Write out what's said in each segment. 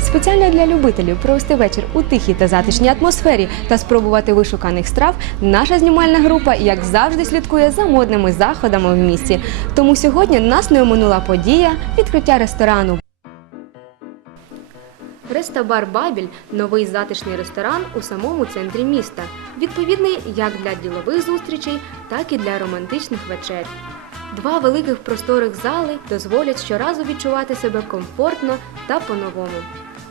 Спеціально для любителів провести вечір у тихій та затишній атмосфері та спробувати вишуканих страв. Наша знімальна група, як завжди, слідкує за модними заходами в місті. Тому сьогодні нас не оминула подія відкриття ресторану. Рестобар Бабіль новий затишний ресторан у самому центрі міста. Відповідний як для ділових зустрічей, так і для романтичних вечер. Два великих просторих зали дозволять щоразу відчувати себе комфортно та по-новому.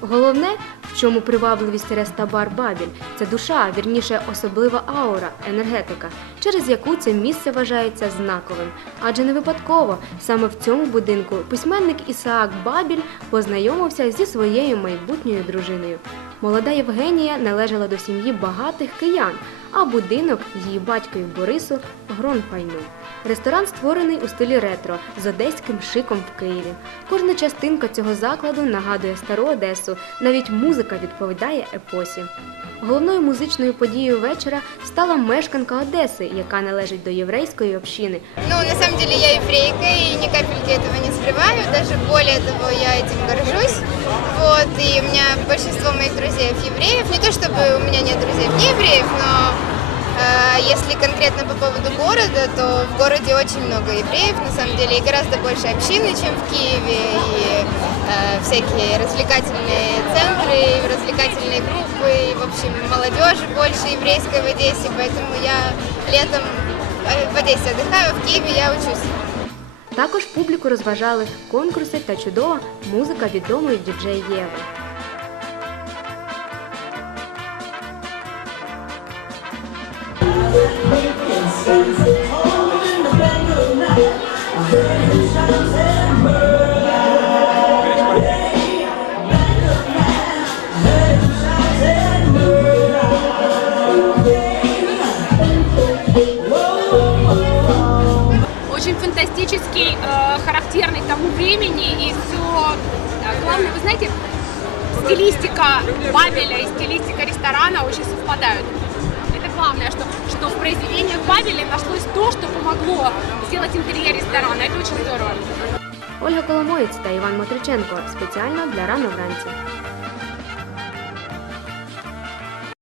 Головне, в чому привабливість Рестабар Бабіль, це душа, вірніше особлива аура, енергетика, через яку це місце вважається знаковим. Адже не випадково саме в цьому будинку письменник Ісаак Бабіль познайомився зі своєю майбутньою дружиною. Молода Євгенія належала до сім'ї багатих киян, а будинок її батькові Борису Гронфайну. Ресторан створений у стилі ретро з одеським шиком в Києві. Кожна частинка цього закладу нагадує стару Одесу, навіть музика відповідає епосі. Головною музичною подією вечора стала мешканка Одеси, яка належить до єврейської общини. Ну, на самом деле я еврейка и ни капельки этого не скрываю. Даже более того, я этим горжусь. И у меня большинство моих друзей евреев. Не то чтобы у меня нет друзей не евреев, но э, если конкретно по поводу города, то в городе очень много евреев, на самом деле, и гораздо больше общины, чем в Киеве, и э, всякие развлекательные центры, развлекательные группы, и, в общем, молодежи больше еврейской в Одессе, поэтому я летом э, в Одессе отдыхаю, в Киеве я учусь. Також публіку розважали конкурси та чудова музика відомої діджей Єви. очень характерный тому времени и все. главное, вы знаете, стилистика Бабеля и стилистика ресторана очень совпадают. Это главное, что, что в произведениях Бабеля нашлось то, что помогло сделать интерьер ресторана. Это очень здорово. Ольга Коломоєць та Іван Мотриченко спеціально для рано вранці.